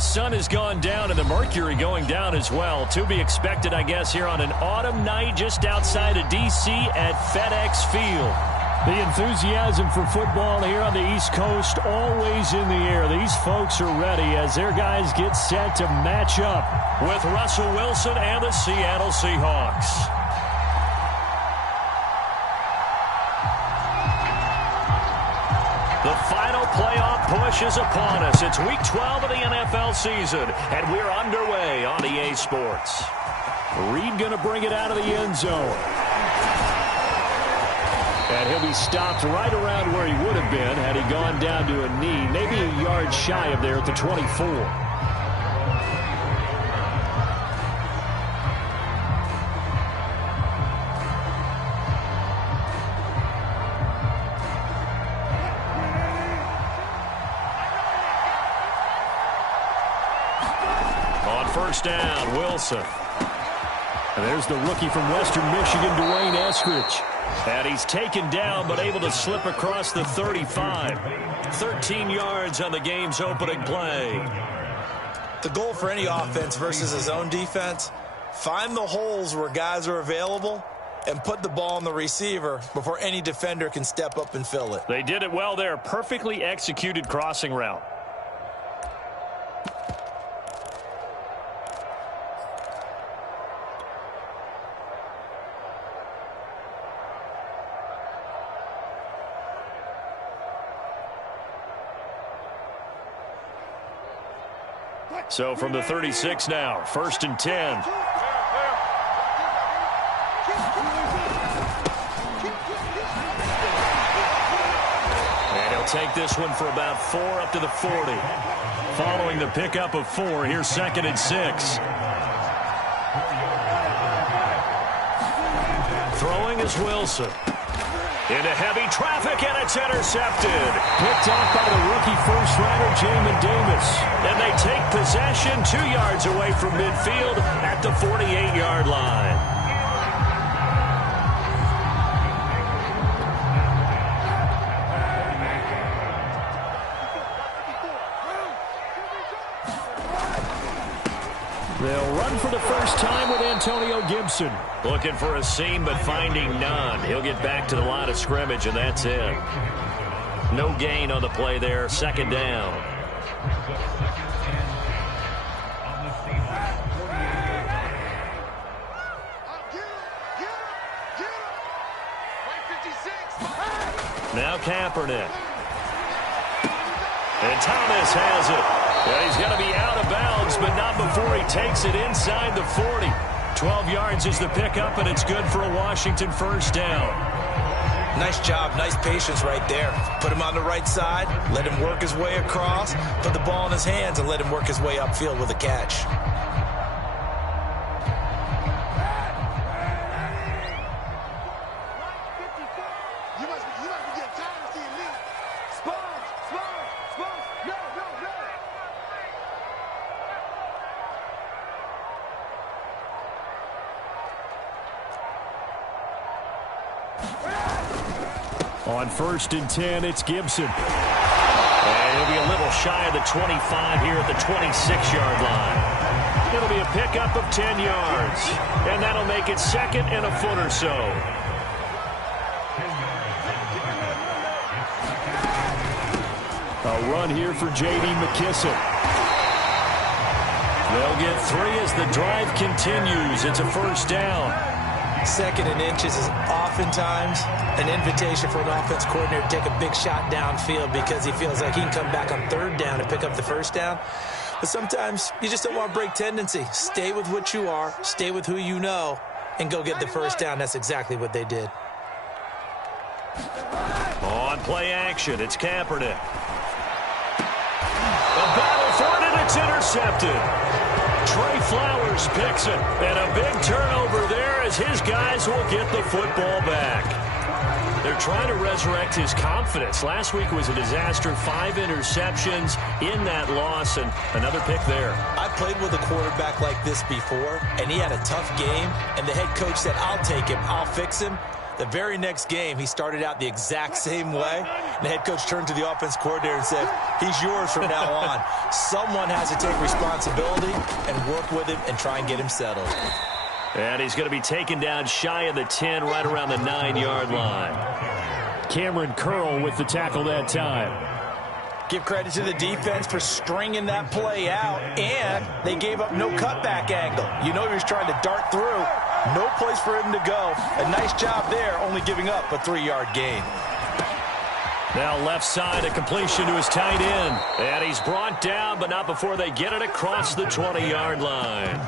The sun has gone down and the mercury going down as well. To be expected, I guess, here on an autumn night just outside of D.C. at FedEx Field. The enthusiasm for football here on the East Coast always in the air. These folks are ready as their guys get set to match up with Russell Wilson and the Seattle Seahawks. The final playoff push is upon us. It's Week 12 of the NFL season, and we're underway on EA Sports. Reed going to bring it out of the end zone. And he'll be stopped right around where he would have been had he gone down to a knee, maybe a yard shy of there at the 24. First down, Wilson. And there's the rookie from Western Michigan, Dwayne Eskridge. And he's taken down but able to slip across the 35. 13 yards on the game's opening play. The goal for any offense versus his own defense, find the holes where guys are available and put the ball on the receiver before any defender can step up and fill it. They did it well there. Perfectly executed crossing route. So from the 36 now, 1st and 10. And he'll take this one for about 4 up to the 40. Following the pickup of 4, here's 2nd and 6. Throwing is Wilson. Into heavy traffic, and it's intercepted. Picked off by the rookie first-rounder, Jamin Davis. And they take possession 2 yards away from midfield at the 48-yard line. They'll run for the first time with Antonio Gibson. Looking for a seam, but finding none. He'll get back to the line of scrimmage, and that's it. No gain on the play there. 2nd down. Now Kaepernick. And Thomas has it. Well, he's going to be out of bounds, but not before he takes it inside the 40. 12 yards is the pickup, and it's good for a Washington first down. Nice job, nice patience right there. Put him on the right side, let him work his way across, put the ball in his hands, and let him work his way upfield with a catch. On 1st and 10, it's Gibson. And he'll be a little shy of the 25 here at the 26-yard line. It'll be a pickup of 10 yards. And that'll make it 2nd and a foot or so. A run here for J.D. McKissic. They'll get 3 as the drive continues. It's a first down. 2nd and inches is oftentimes an invitation for an offense coordinator to take a big shot downfield because he feels like he can come back on 3rd down and pick up the first down. But sometimes you just don't want to break tendency. Stay with what you are, stay with who you know, and go get the first down. That's exactly what they did. On play action, it's Kaepernick. A battle for it, and it's intercepted. Trey Flowers picks it, and a big turnover there as his guys will get the football back. They're trying to resurrect his confidence. Last week was a disaster, 5 interceptions in that loss, and another pick there. I played with a quarterback like this before, and he had a tough game, and the head coach said, I'll take him, I'll fix him. The very next game, he started out the exact same way. The head coach turned to the offense coordinator and said, he's yours from now on. Someone has to take responsibility and work with him and try and get him settled. And he's going to be taken down shy of the 10, right around the 9-yard line. Cameron Curl with the tackle that time. Give credit to the defense for stringing that play out, and they gave up no cutback angle. You know he was trying to dart through. No place for him to go. A nice job there, only giving up a 3-yard gain. Now left side, a completion to his tight end. And he's brought down, but not before they get it across the 20-yard line.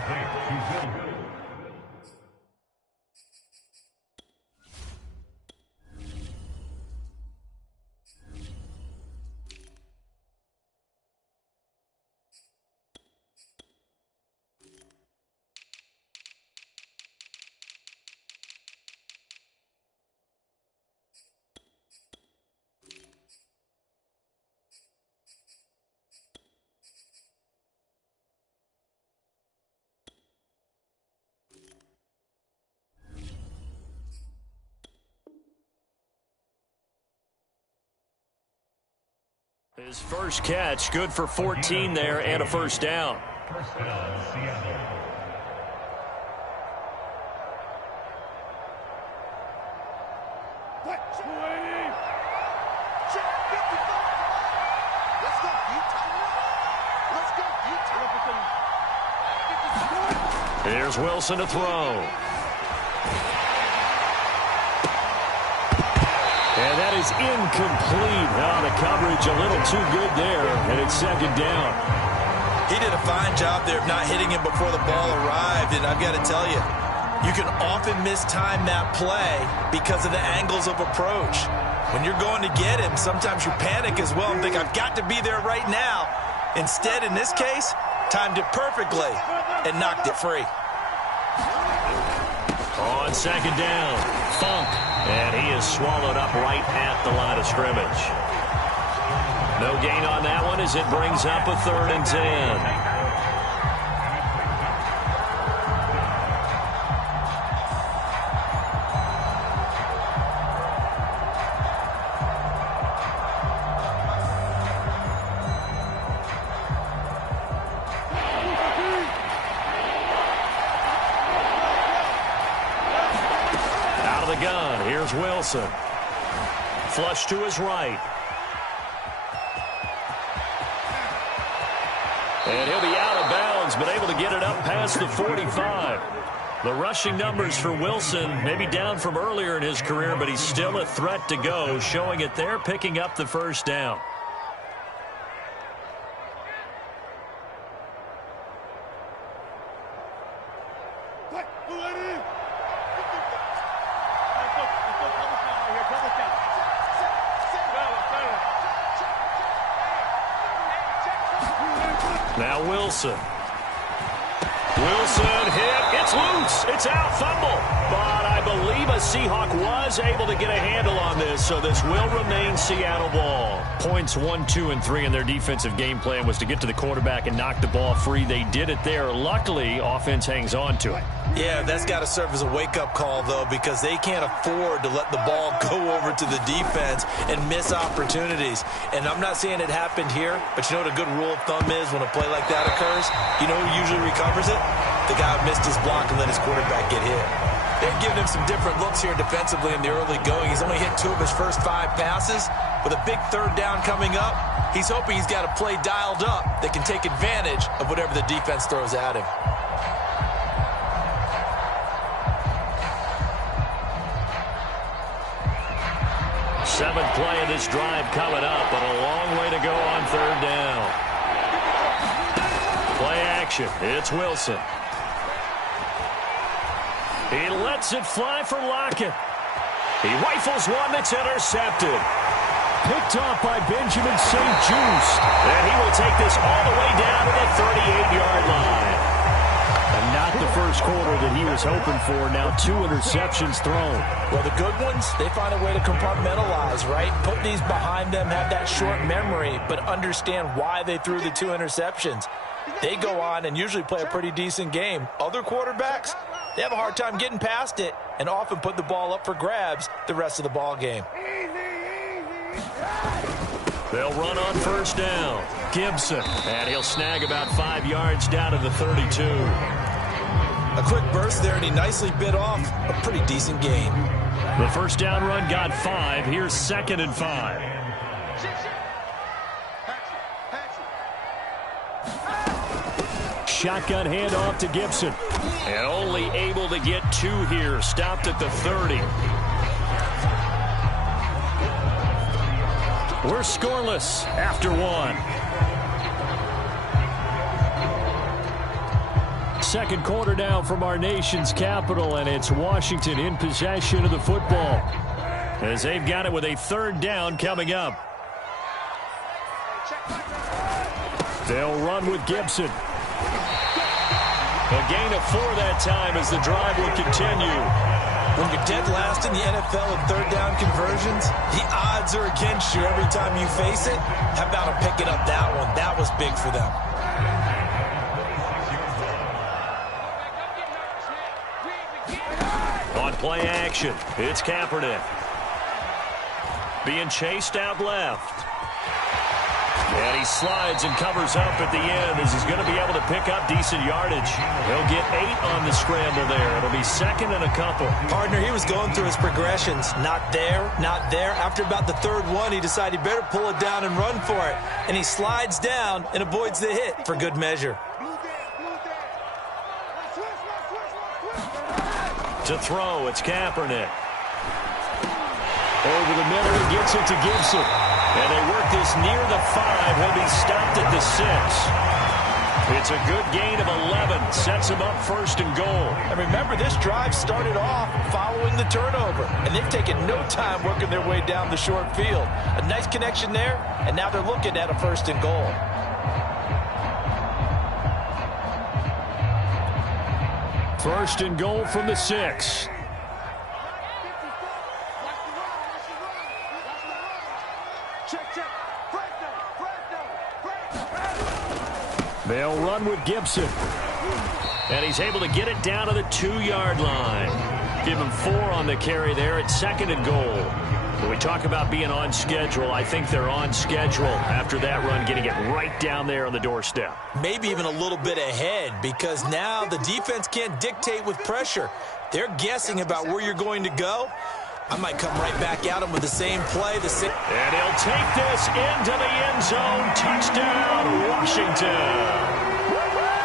His first catch, good for 14 there and a first down. First down, Seattle. Here's Wilson to throw. And that is incomplete. The coverage a little too good there, and it's second down. He did a fine job there of not hitting him before the ball arrived, and I've got to tell you, you can often mistime that play because of the angles of approach. When you're going to get him, sometimes you panic as well and think, I've got to be there right now. Instead, in this case, timed it perfectly and knocked it free. On second down, Funk. And he is swallowed up right at the line of scrimmage. No gain on that one as it brings up a 3rd and 10. Here's Wilson. Flush to his right. And he'll be out of bounds, but able to get it up past the 45. The rushing numbers for Wilson maybe down from earlier in his career, but he's still a threat to go, showing it there, picking up the first down. Now Wilson. Wilson hit. It's loose. It's out. Fumble. But I believe a Seahawk was able to get a handle on this, so this will remain Seattle ball. Points 1, 2, and 3 in their defensive game plan was to get to the quarterback and knock the ball free. They did it there. Luckily, offense hangs on to it. Yeah, that's got to serve as a wake-up call, though, because they can't afford to let the ball go over to the defense and miss opportunities. And I'm not saying it happened here, but you know what a good rule of thumb is when a play like that occurs? You know who usually recovers it? The guy who missed his block and let his quarterback get hit. They're giving him some different looks here defensively in the early going. He's only hit 2 of his first 5 passes. With a big 3rd down coming up, he's hoping he's got a play dialed up that can take advantage of whatever the defense throws at him. Seventh play of this drive coming up, but a long way to go on 3rd down. Play action. It's Wilson. He lets it fly for Lockett. He rifles one that's intercepted. Picked off by Benjamin St-Juste. And he will take this all the way down to the 38-yard line. And not the first quarter that he was hoping for. Now 2 interceptions thrown. Well, the good ones, they find a way to compartmentalize, right? Put these behind them, have that short memory, but understand why they threw the 2 interceptions. They go on and usually play a pretty decent game. Other quarterbacks, they have a hard time getting past it and often put the ball up for grabs the rest of the ball game. They'll run on first down. Gibson, and he'll snag about 5 yards down to the 32. A quick burst there, and he nicely bit off a pretty decent gain. The first down run got 5. Here's 2nd and 5. Shotgun handoff to Gibson. And only able to get 2 here. Stopped at the 30. We're scoreless after 1. Second quarter now from our nation's capital, and it's Washington in possession of the football as they've got it with a 3rd down coming up. They'll run with Gibson. A gain of 4 that time as the drive will continue. When you're dead last in the NFL in 3rd down conversions, the odds are against you every time you face it. How about them picking up that one? That was big for them. On play action, it's Kaepernick. Being chased out left. And he slides and covers up at the end as he's going to be able to pick up decent yardage. He'll get 8 on the scramble there. It'll be 2nd and a couple. Partner, he was going through his progressions. Not there, not there. After about the 3rd one, he decided he better pull it down and run for it. And he slides down and avoids the hit for good measure. To throw, it's Kaepernick. Over the middle, he gets it to Gibson. And they work this near the 5. He'll be stopped at the 6. It's a good gain of 11. Sets him up 1st and goal. And remember, this drive started off following the turnover. And they've taken no time working their way down the short field. A nice connection there, and now they're looking at a 1st and goal. First and goal from the 6. They'll run with Gibson. And he's able to get it down to the 2-yard line. Give him 4 on the carry there at 2nd and goal. When we talk about being on schedule, I think they're on schedule after that run, getting it right down there on the doorstep. Maybe even a little bit ahead, because now the defense can't dictate with pressure. They're guessing about where you're going to go. I might come right back at him with the same play. And he'll take this into the end zone. Touchdown, Washington.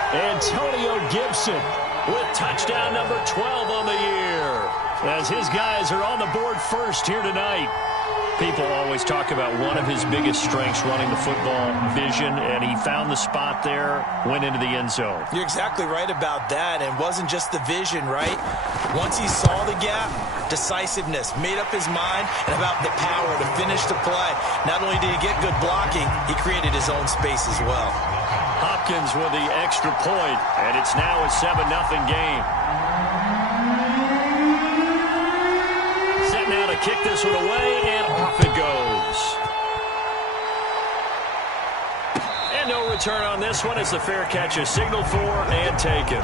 Antonio Gibson with touchdown number 12 on the year, as his guys are on the board first here tonight. People always talk about one of his biggest strengths, running the football, vision, and he found the spot there, went into the end zone. You're exactly right about that, and it wasn't just the vision, right? Once he saw the gap, decisiveness, made up his mind, and about the power to finish the play. Not only did he get good blocking, he created his own space as well. Hopkins with the extra point, and it's now a 7-0 game. Set now to kick this one away, and off it goes. And no return on this one as the fair catch is signaled for and taken.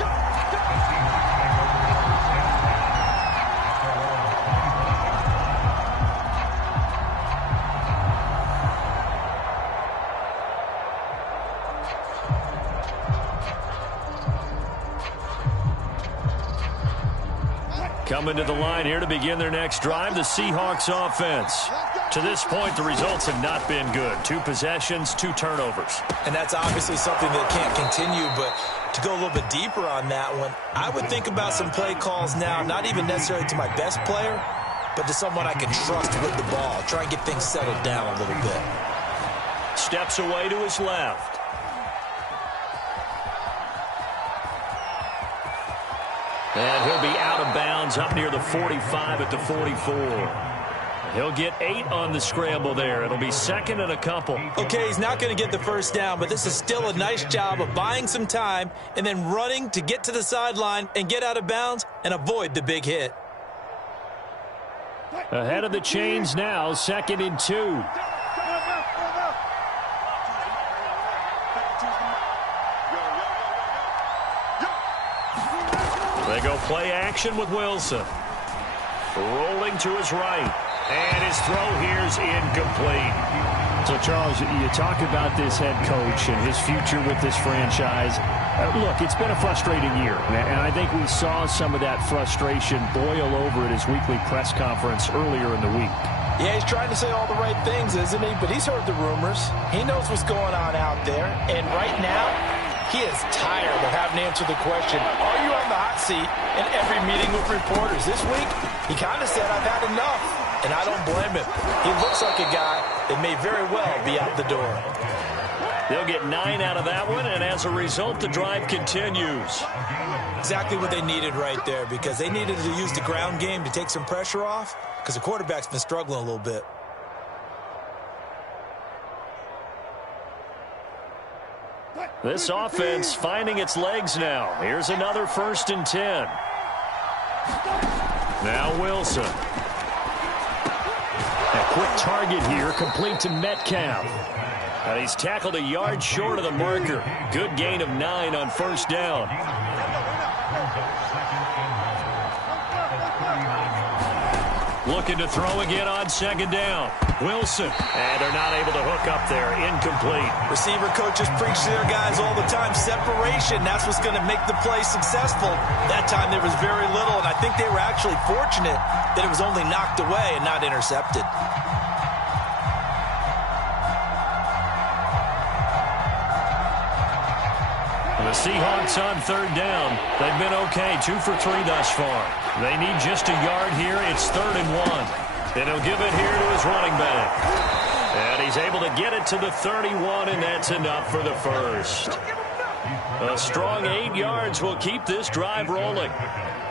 Coming to the line here to begin their next drive, the Seahawks offense. To this point, the results have not been good. 2 possessions, 2 turnovers. And that's obviously something that can't continue, but to go a little bit deeper on that one, I would think about some play calls now, not even necessarily to my best player, but to someone I can trust with the ball. Try and get things settled down a little bit. Steps away to his left. And he'll be out of bounds up near the 45 at the 44. He'll get 8 on the scramble there. It'll be 2nd and a couple. Okay, he's not going to get the first down, but this is still a nice job of buying some time and then running to get to the sideline and get out of bounds and avoid the big hit. Ahead of the chains now, 2nd and 2. They go play action with Wilson. Rolling to his right. And his throw here's incomplete. So, Charles, you talk about this head coach and his future with this franchise. Look, it's been a frustrating year, and I think we saw some of that frustration boil over at his weekly press conference earlier in the week. Yeah, he's trying to say all the right things, isn't he? But he's heard the rumors. He knows what's going on out there. And right now, he is tired of having to answer the question, are you on the hot seat in every meeting with reporters? This week, he kind of said, I've had enough. And I don't blame him. He looks like a guy that may very well be out the door. They'll get 9 out of that one, and as a result, the drive continues. Exactly what they needed right there, because they needed to use the ground game to take some pressure off, because the quarterback's been struggling a little bit. This offense finding its legs now. Here's another 1st and 10. Now Wilson. A quick target here, complete to Metcalf. And he's tackled a yard short of the marker. Good gain of 9 on 1st down. Looking to throw again on 2nd down. Wilson. And they're not able to hook up there. Incomplete. Receiver coaches preach to their guys all the time. Separation, that's what's going to make the play successful. That time there was very little, and I think they were actually fortunate that it was only knocked away and not intercepted. The Seahawks on 3rd down. They've been okay, 2 for 3 thus far. They need just a yard here. It's 3rd and 1. And he'll give it here to his running back. And he's able to get it to the 31, and that's enough for the first. A strong 8 yards will keep this drive rolling.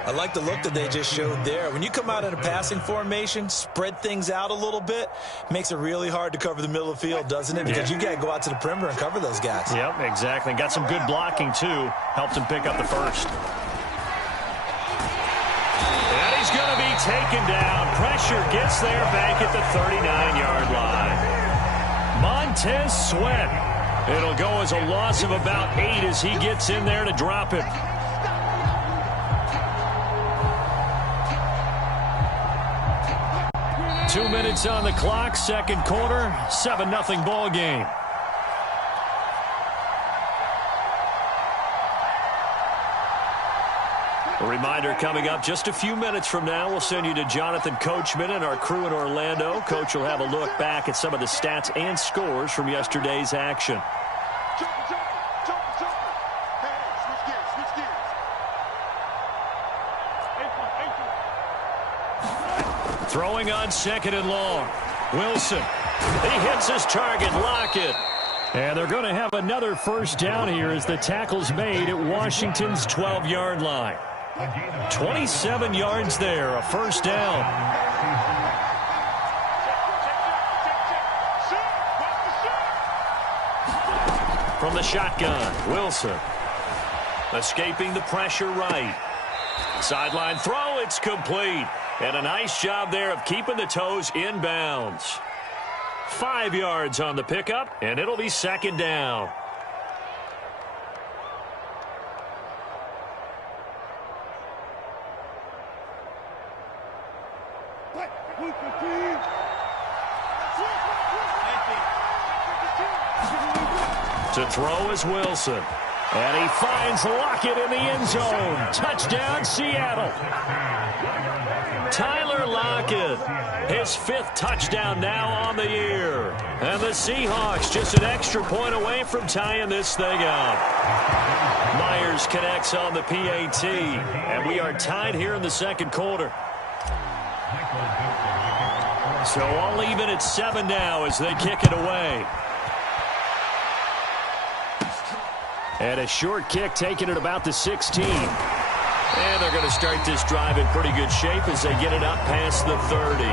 I like the look that they just showed there. When you come out in a passing formation, spread things out a little bit, makes it really hard to cover the middle of the field, doesn't it? Because you got to go out to the perimeter and cover those guys. Yep, exactly. Got some good blocking, too. Helped him pick up the first. And he's going to be taken down. Pressure gets there back at the 39-yard line. Montez Sweat. It'll go as a loss of about 8 as he gets in there to drop him. Two minutes on the clock, 2nd quarter, 7-0 ball game. A reminder coming up just a few minutes from now, we'll send you to Jonathan Coachman and our crew in Orlando. Coach will have a look back at some of the stats and scores from yesterday's action. Throwing on 2nd and long. Wilson. He hits his target. Lockett. And they're going to have another 1st down here as the tackle's made at Washington's 12-yard line. 27 yards there, a 1st down. From the shotgun, Wilson. Escaping the pressure right. Sideline throw, it's complete. And a nice job there of keeping the toes inbounds. 5 yards on the pickup, and it'll be 2nd down. To throw is Wilson. And he finds Lockett in the end zone. Touchdown, Seattle. Tyler Lockett, his 5th touchdown now on the year. And the Seahawks just an extra point away from tying this thing up. Myers connects on the PAT. And we are tied here in the 2nd quarter. So all even at 7 now as they kick it away. And a short kick taken at about the 16. And they're going to start this drive in pretty good shape as they get it up past the 30.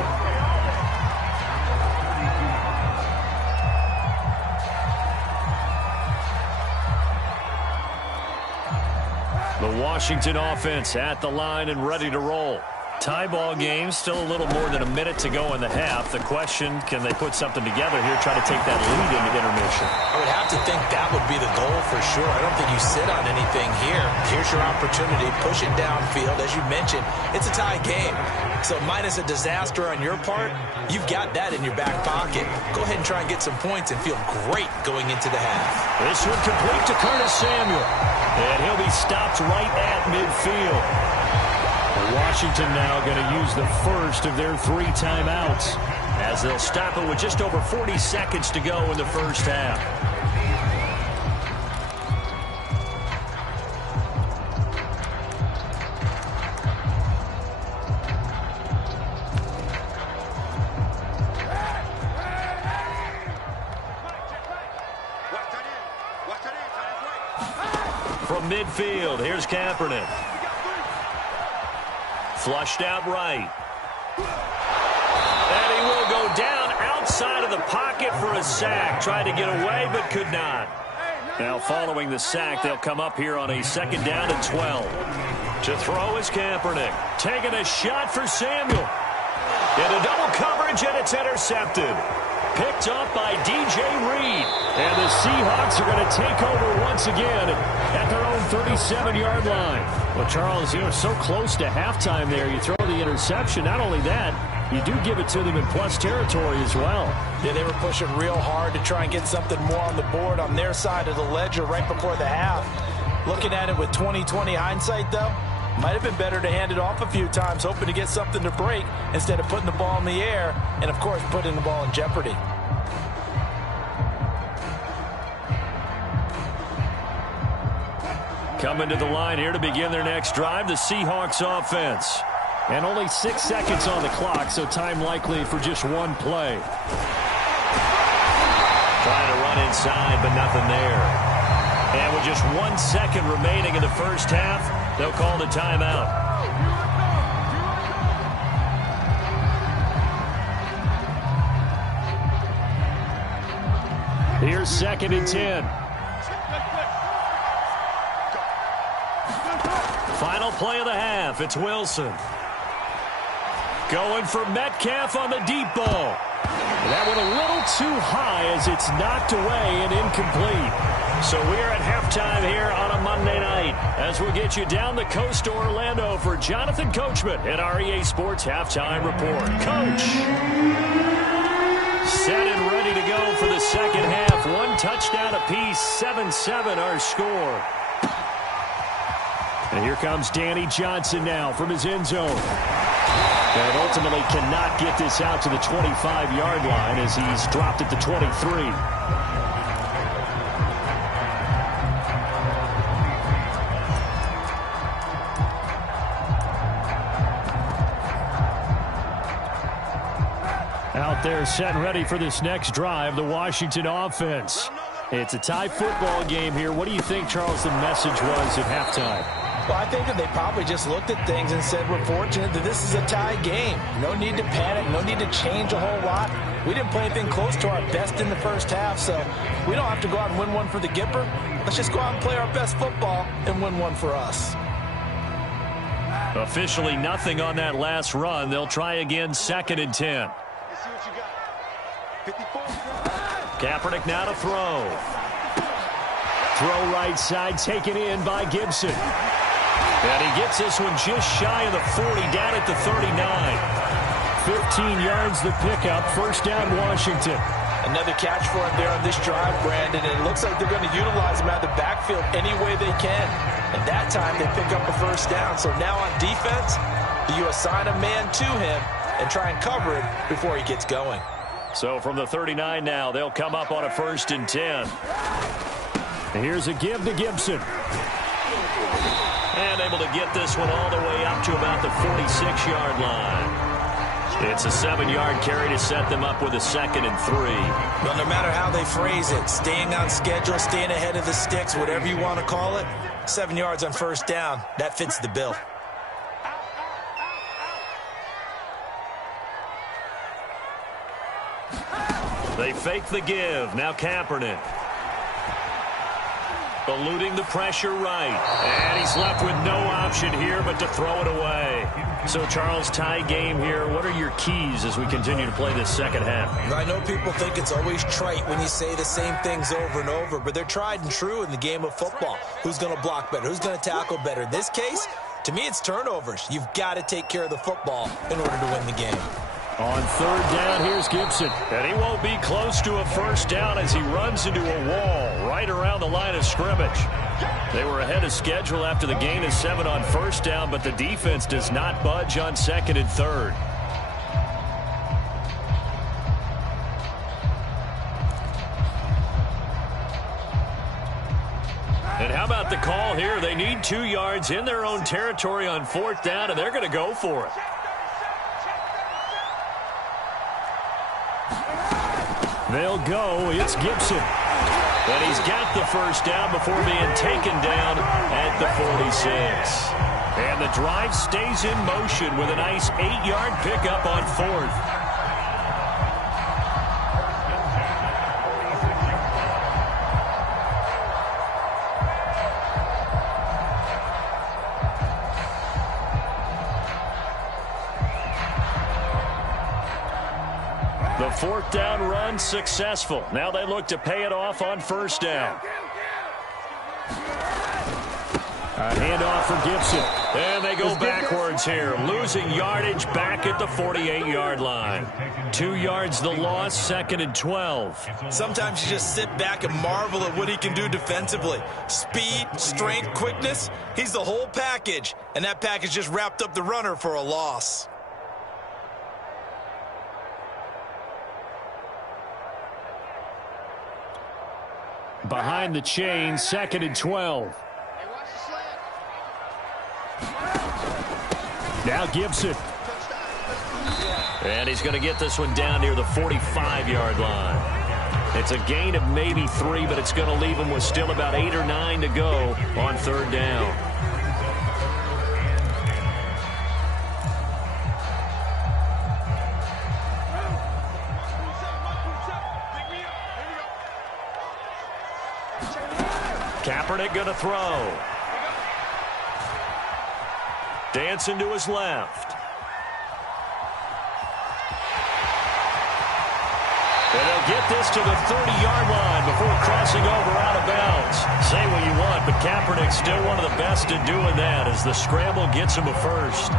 The Washington offense at the line and ready to roll. Tie ball game, still a little more than a minute to go in the half. The question, can they put something together here, try to take that lead into intermission? I would have to think that would be the goal for sure. I don't think you sit on anything here. Here's your opportunity. Push it downfield. As you mentioned, it's a tie game. So minus a disaster on your part, you've got that in your back pocket. Go ahead and try and get some points and feel great going into the half. This one complete to Curtis Samuel. And he'll be stopped right at midfield. Washington now going to use the first of their 3 timeouts as they'll stop it with just over 40 seconds to go in the first half. From midfield, here's Kaepernick. Flushed out right. And he will go down outside of the pocket for a sack. Tried to get away, but could not. Now following the sack, they'll come up here on a 2nd down and 12. To throw is Kaepernick. Taking a shot for Samuel. Into double coverage, and it's intercepted. Picked up by DJ Reed. And the Seahawks are going to take over once again at their own 37-yard line. Well, Charles, you're so close to halftime there. You throw the interception. Not only that, you do give it to them in plus territory as well. Yeah, they were pushing real hard to try and get something more on the board on their side of the ledger right before the half. Looking at it with 20/20 hindsight, though, might have been better to hand it off a few times, hoping to get something to break instead of putting the ball in the air and, of course, putting the ball in jeopardy. Coming to the line here to begin their next drive, the Seahawks offense. And only 6 seconds on the clock, so time likely for just one play. Trying to run inside, but nothing there. And with just 1 second remaining in the first half, they'll call the timeout. Here's 2nd and 10. Final play of the half. It's Wilson. Going for Metcalf on the deep ball. That went a little too high as it's knocked away and incomplete. So we're at halftime here on a Monday night as we'll get you down the coast to Orlando for Jonathan Coachman at our EA Sports Halftime Report. Coach. Set and ready to go for the second half. 1 touchdown apiece. 7-7 our score. And here comes Danny Johnson now from his end zone. And ultimately cannot get this out to the 25-yard line as he's dropped at the 23. Out there set and ready for this next drive, the Washington offense. It's a tie football game here. What do you think, Charles, the message was at halftime? Well, I think that they probably just looked at things and said, we're fortunate that this is a tie game. No need to panic. No need to change a whole lot. We didn't play anything close to our best in the first half, so we don't have to go out and win one for the Gipper. Let's just go out and play our best football and win one for us. Officially nothing on that last run. They'll try again, 2nd and 10. Kaepernick now to throw. Throw right side, taken in by Gibson. And he gets this one just shy of the 40, down at the 39. 15 yards the pickup, 1st down Washington. Another catch for him there on this drive, Brandon, and it looks like they're going to utilize him out of the backfield any way they can. And that time they pick up a 1st down. So now on defense, you assign a man to him and try and cover it before he gets going. So from the 39 now, they'll come up on a 1st and 10. And here's a give to Gibson. And able to get this one all the way up to about the 46-yard line. It's a 7-yard carry to set them up with a 2nd and 3. Well, no matter how they phrase it, staying on schedule, staying ahead of the sticks, whatever you want to call it, 7 yards on 1st down, that fits the bill. They fake the give. Now Kaepernick. eluding the pressure right. And he's left with no option here but to throw it away. So, Charles, tie game here. What are your keys as we continue to play this second half? I know people think it's always trite when you say the same things over and over, but they're tried and true in the game of football. Who's going to block better? Who's going to tackle better? In this case, to me, it's turnovers. You've got to take care of the football in order to win the game. On third down, here's Gibson. And he won't be close to a first down as he runs into a wall right around the line of scrimmage. They were ahead of schedule after the gain of 7 on first down, but the defense does not budge on second and third. And how about the call here? They need 2 yards in their own territory on fourth down, and they're going to go for it. They'll go. It's Gibson. But he's got the first down before being taken down at the 46. And the drive stays in motion with a nice 8-yard pickup on fourth. The fourth down run successful. Now they look to pay it off on first down. A handoff for Gibson. And they go backwards here, losing yardage back at the 48-yard line. 2 yards the loss, second and 12. Sometimes you just sit back and marvel at what he can do defensively. Speed, strength, quickness, he's the whole package. And that package just wrapped up the runner for a loss. Behind the chain, second and 12. Now Gibson. And he's going to get this one down near the 45-yard line. It's a gain of maybe 3, but it's going to leave him with still about 8 or 9 to go on third down. Kaepernick going to throw. Dancing to his left. And they'll get this to the 30-yard line before crossing over out of bounds. Say what you want, but Kaepernick's still one of the best at doing that as the scramble gets him a first.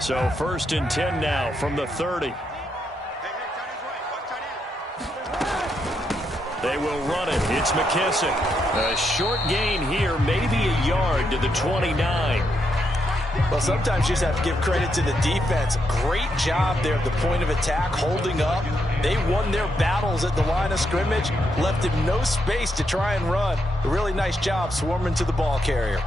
So first and 10 now from the 30. They will run it. It's McKissick. A short gain here, maybe a yard to the 29. Well, sometimes you just have to give credit to the defense. Great job there at the point of attack, holding up. They won their battles at the line of scrimmage, left him no space to try and run. A really nice job swarming to the ball carrier.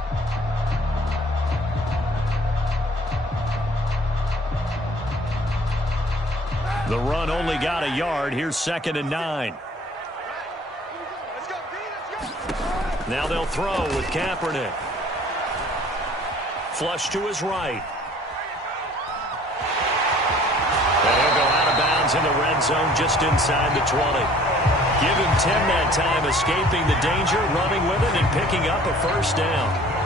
The run only got a yard. Here's second and 9. Now they'll throw with Kaepernick. Flush to his right. And he'll go out of bounds in the red zone just inside the 20. Give him 10 that time, escaping the danger, running with it, and picking up a first down.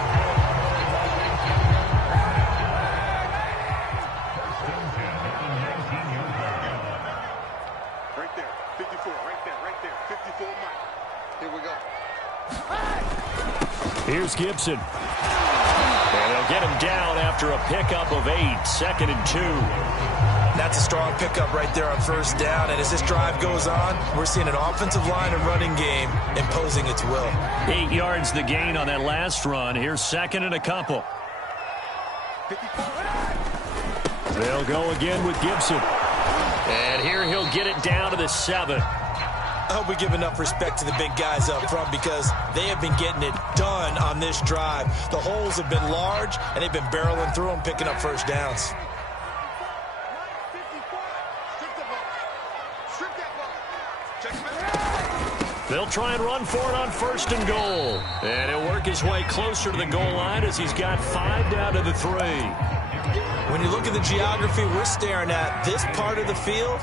Here's Gibson. And they'll get him down after a pickup of 8, second and 2. That's a strong pickup right there on first down. And as this drive goes on, we're seeing an offensive line and running game imposing its will. 8 yards the gain on that last run. Here's second and a couple. They'll go again with Gibson. And here he'll get it down to the 7. I hope we give enough respect to the big guys up front because they have been getting it done on this drive. The holes have been large, and they've been barreling through them, picking up first downs. They'll try and run for it on 1st and goal. And he'll work his way closer to the goal line as he's got 5 down to the 3. When you look at the geography we're staring at, this part of the field,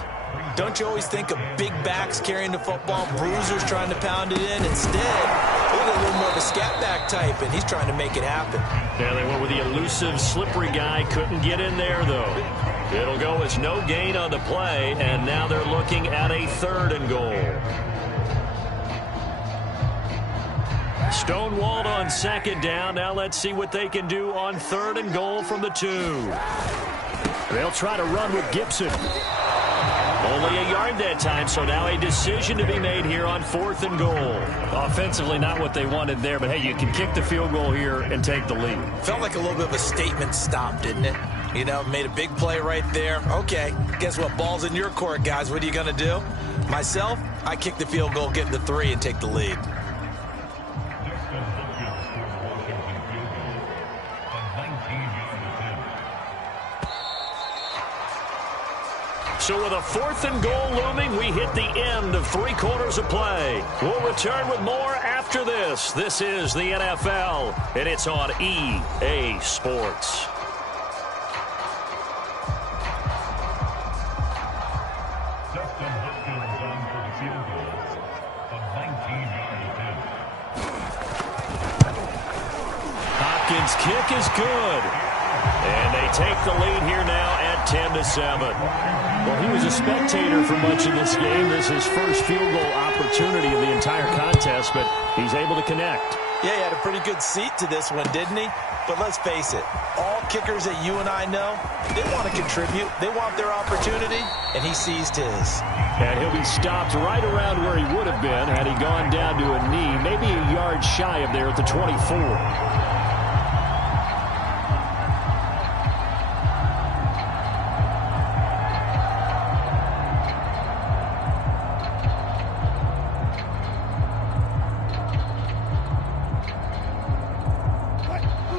don't you always think of big backs carrying the football, bruisers trying to pound it in? Instead, look at a little more of a scat back type, and he's trying to make it happen. Yeah, they went with the elusive, slippery guy. Couldn't get in there, though. It'll go as no gain on the play, and now they're looking at a 3rd and goal. Stonewalled on 2nd down. Now let's see what they can do on 3rd and goal from the 2. They'll try to run with Gibson. Only a yard that time, so now a decision to be made here on 4th and goal. Offensively, not what they wanted there, but hey, you can kick the field goal here and take the lead. Felt like a little bit of a statement stop, didn't it? You know, made a big play right there. Okay, guess what? Ball's in your court, guys. What are you going to do? Myself, I kick the field goal, get the 3, and take the lead. So with a 4th and goal looming, we hit the end of 3 quarters of play. We'll return with more after this. This is the NFL, and it's on EA Sports. Hopkins' kick is good. And they take the lead here now at 10-7. Well, he was a spectator for much of this game. This is his first field goal opportunity of the entire contest, but he's able to connect. Yeah, he had a pretty good seat to this one, didn't he? But let's face it, all kickers that you and I know, they want to contribute. They want their opportunity, and he seized his. And he'll be stopped right around where he would have been had he gone down to a knee, maybe a yard shy of there at the 24.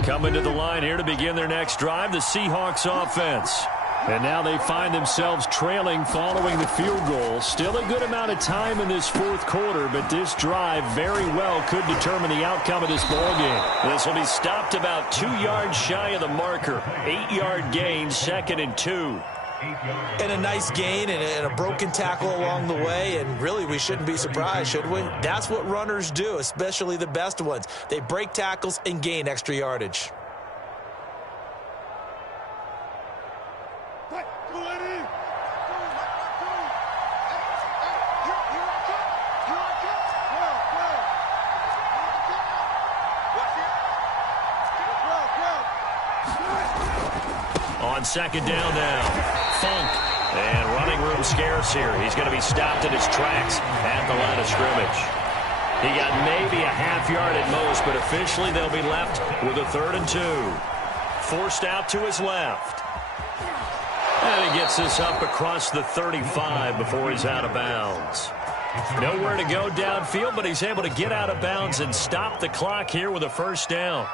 Coming to the line here to begin their next drive, the Seahawks offense. And now they find themselves trailing following the field goal. Still a good amount of time in this 4th quarter, but this drive very well could determine the outcome of this ballgame. This will be stopped about 2 yards shy of the marker. 8-yard gain, 2nd and 2. And a nice gain and a broken tackle along the way, and really we shouldn't be surprised, should we? That's what runners do, especially the best ones. They break tackles and gain extra yardage. On 2nd down now. Funk. And running room scarce here. He's going to be stopped in his tracks at the line of scrimmage. He got maybe a half yard at most, but officially they'll be left with a 3rd and 2. Forced out to his left. And he gets this up across the 35 before he's out of bounds. Nowhere to go downfield, but he's able to get out of bounds and stop the clock here with a 1st down.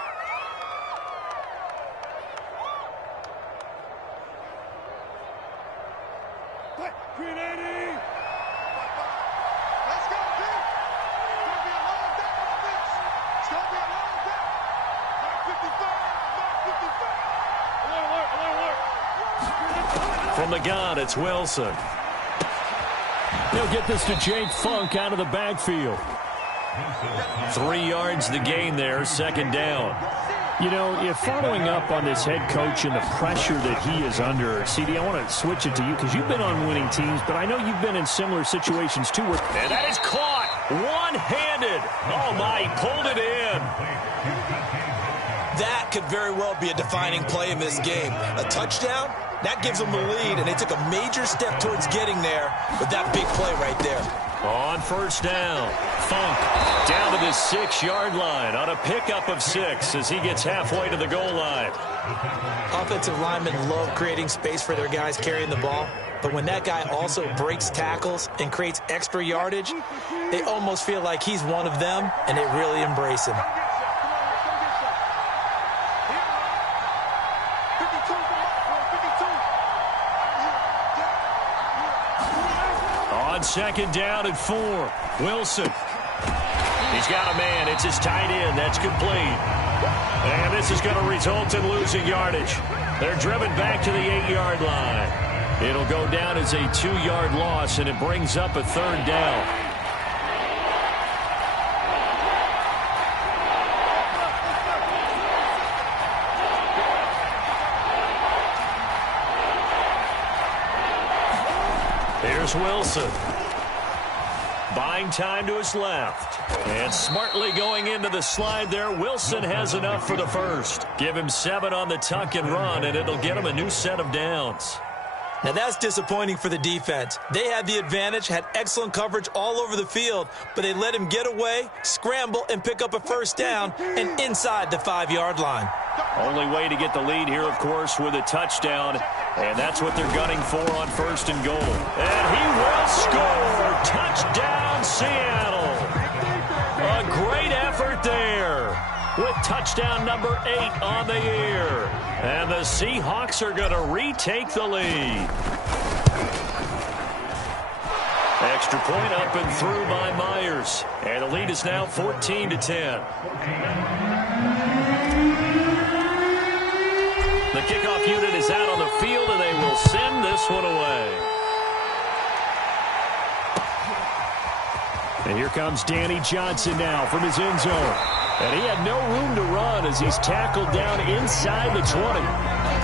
From the gun, it's Wilson. They'll get this to Jake Funk out of the backfield. 3 yards the gain there, 2nd down. You know, if following up on this head coach and the pressure that he is under, CD, I want to switch it to you because you've been on winning teams, but I know you've been in similar situations too. And that is caught one-handed. Oh, my, he pulled it in. That could very well be a defining play in this game. A touchdown, that gives them the lead, and they took a major step towards getting there with that big play right there. On 1st down, Funk down to the 6-yard line on a pickup of 6 as he gets halfway to the goal line. Offensive linemen love creating space for their guys carrying the ball, but when that guy also breaks tackles and creates extra yardage, they almost feel like he's one of them, and they really embrace him. On 2nd down and 4, Wilson He's got a man. It's his tight end. That's complete. And this is going to result in losing yardage. They're driven back to the 8-yard line. It'll go down as a 2-yard loss, and it brings up a third down. Here's Wilson. Buying time to his left. And smartly going into the slide there. Wilson has enough for the first. Give him 7 on the tuck and run, and it'll get him a new set of downs. Now that's disappointing for the defense. They had the advantage, had excellent coverage all over the field, but they let him get away, scramble, and pick up a first down and inside the 5-yard line. Only way to get the lead here, of course, with a touchdown. And that's what they're gunning for on 1st and goal. And he will score. Touchdown, Seattle. A great effort there with touchdown number 8 on the year. And the Seahawks are going to retake the lead. Extra point up and through by Myers. And the lead is now 14-10. The kickoff unit is out on the field, and they will send this one away. And here comes Danny Johnson now from his end zone. And he had no room to run as he's tackled down inside the 20.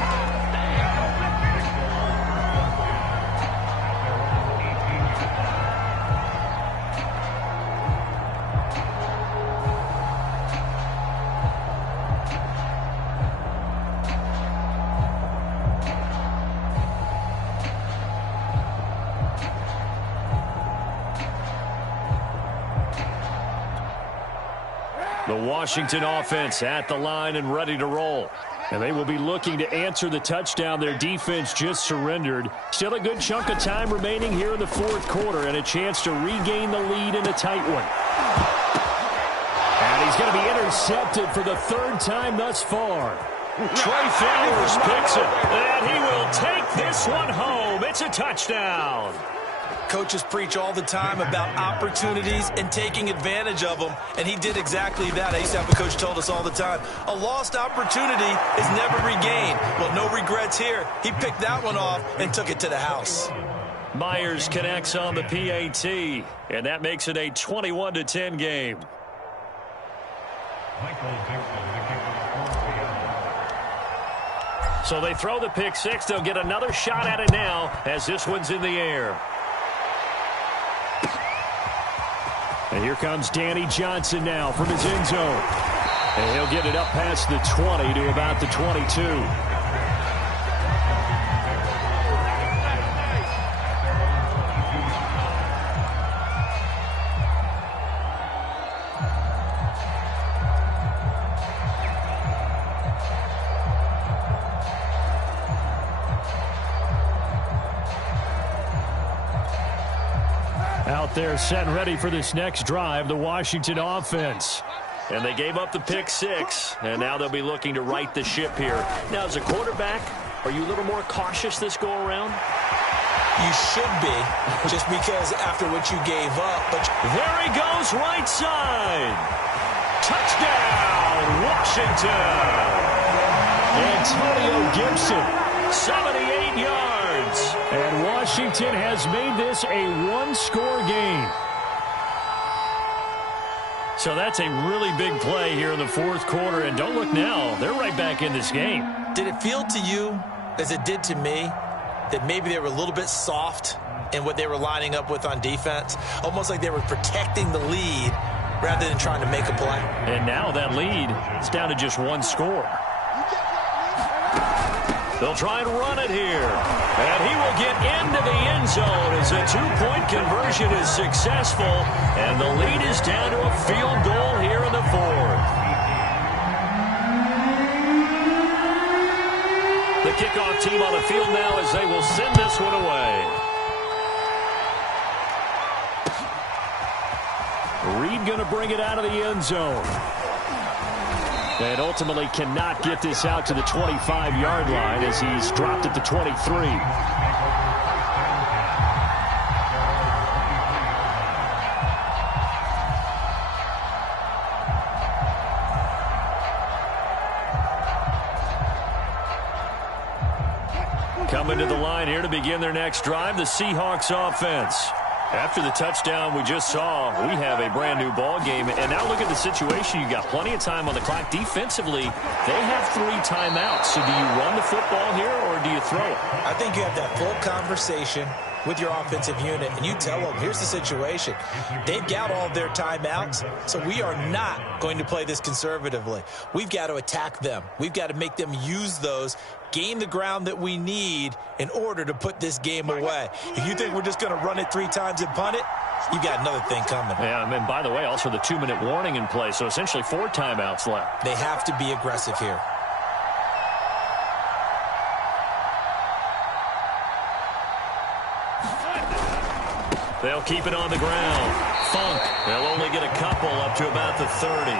The Washington offense at the line and ready to roll. And they will be looking to answer the touchdown their defense just surrendered. Still a good chunk of time remaining here in the 4th quarter and a chance to regain the lead in a tight one. And he's going to be intercepted for the 3rd time thus far. Trey Flowers picks it, and he will take this one home. It's a touchdown. Coaches preach all the time about opportunities and taking advantage of them, and he did exactly that. I used to have a coach told us all the time, a lost opportunity is never regained. Well, no regrets here. He picked that one off and took it to the house. Myers connects on the PAT, and that makes it a 21-10 game. So they throw the pick 6. They'll get another shot at it now as this one's in the air. And here comes Danny Johnson now from his end zone. And he'll get it up past the 20 to about the 22. Out there set and ready for this next drive, the Washington offense. And they gave up the pick 6, and now they'll be looking to right the ship here. Now, as a quarterback, are you a little more cautious this go-around? You should be, just because after what you gave up. But there he goes, right side. Touchdown, Washington. Antonio Gibson, 78 yards. And Washington has made this a one-score game. So that's a really big play here in the 4th quarter. And don't look now, they're right back in this game. Did it feel to you, as it did to me, that maybe they were a little bit soft in what they were lining up with on defense? Almost like they were protecting the lead rather than trying to make a play. And now that lead is down to just 1 score. They'll try and run it here. And he will get into the end zone as a 2-point conversion is successful. And the lead is down to a field goal here in the 4th. The kickoff team on the field now as they will send this one away. Reed going to bring it out of the end zone. And ultimately cannot get this out to the 25-yard line as he's dropped at the 23. Coming to the line here to begin their next drive, the Seahawks offense. After the touchdown we just saw, we have a brand-new ball game. And now look at the situation. You got plenty of time on the clock. Defensively, they have 3 timeouts. So do you run the football here or do you throw it? I think you have that full conversation with your offensive unit, and you tell them, here's the situation. They've got all of their timeouts, so we are not going to play this conservatively. We've got to attack them. We've got to make them use those, gain the ground that we need in order to put this game away. If you think we're just going to run it 3 times and punt it, you've got another thing coming. Yeah, and by the way, also the 2-minute warning in play, so essentially 4 timeouts left. They have to be aggressive here. They'll keep it on the ground. Funk. They'll only get a couple up to about the 30.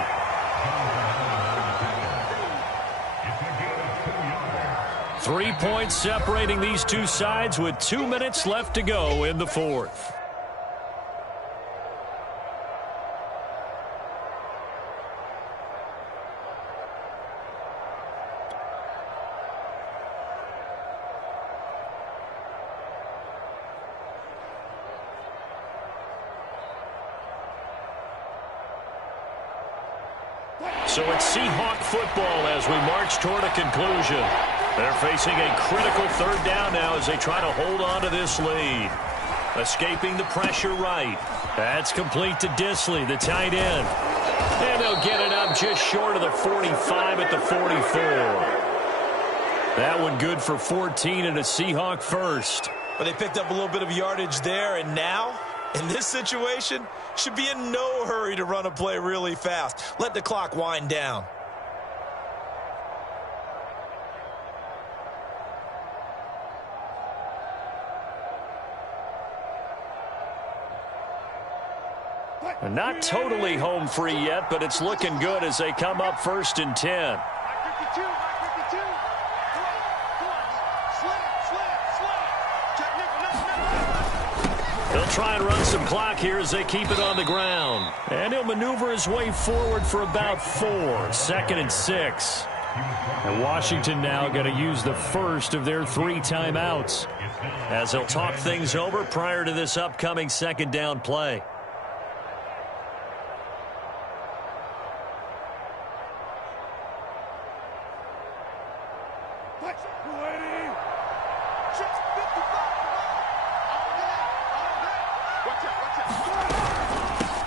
Three points separating these two sides with 2 minutes left to go in the fourth. So it's Seahawk football as we march toward a conclusion. They're facing a critical 3rd down now as they try to hold on to this lead. Escaping the pressure right. That's complete to Disley, the tight end. And they'll get it up just short of the 45 at the 44. That one good for 14 and a Seahawk first. But they picked up a little bit of yardage there, and now, in this situation, should be in no hurry to run a play really fast. Let the clock wind down. Not totally home free yet, but it's looking good as they come up 1st and 10. They'll try and run some clock here as they keep it on the ground. And he'll maneuver his way forward for about 4. 2nd and 6. And Washington now going to use the first of their 3 timeouts as they'll talk things over prior to this upcoming 2nd down play.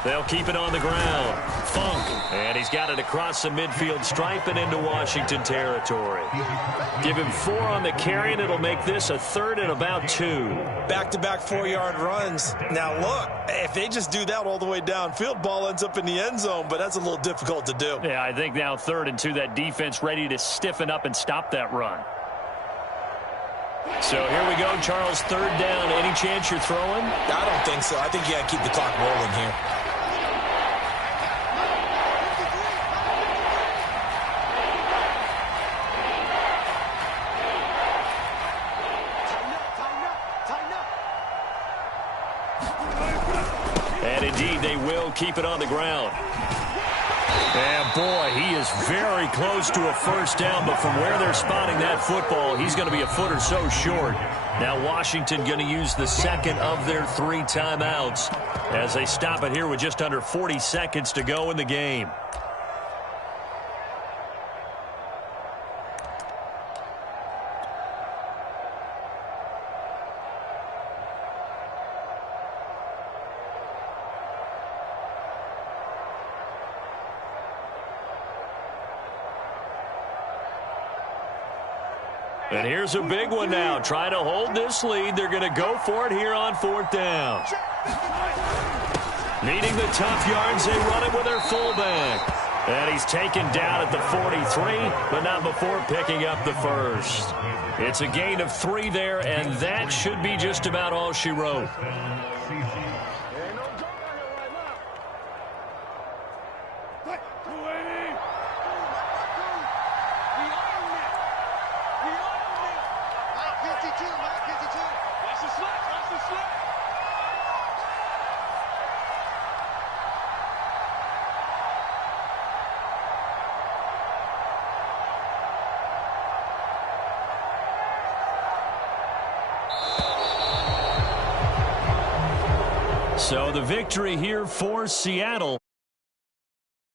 They'll keep it on the ground. Funk. And he's got it across the midfield stripe and into Washington territory. Give him 4 on the carry, and it'll make this a 3rd and about 2. Back-to-back 4-yard runs. Now, look, if they just do that all the way downfield, ball ends up in the end zone, but that's a little difficult to do. Yeah, I think now 3rd and 2, that defense ready to stiffen up and stop that run. So here we go, Charles, 3rd down. Any chance you're throwing? I don't think so. I think you got to keep the clock rolling here. And indeed, they will keep it on the ground. And boy, he is very close to a 1st down, but from where they're spotting that football, he's going to be a foot or so short. Now Washington going to use the 2nd of their 3 timeouts as they stop it here with just under 40 seconds to go in the game. And here's a big one now. Trying to hold this lead. They're going to go for it here on 4th down. Needing the tough yards, they run it with their fullback. And he's taken down at the 43, but not before picking up the first. It's a gain of 3 there, and that should be just about all she wrote. So the victory here for Seattle.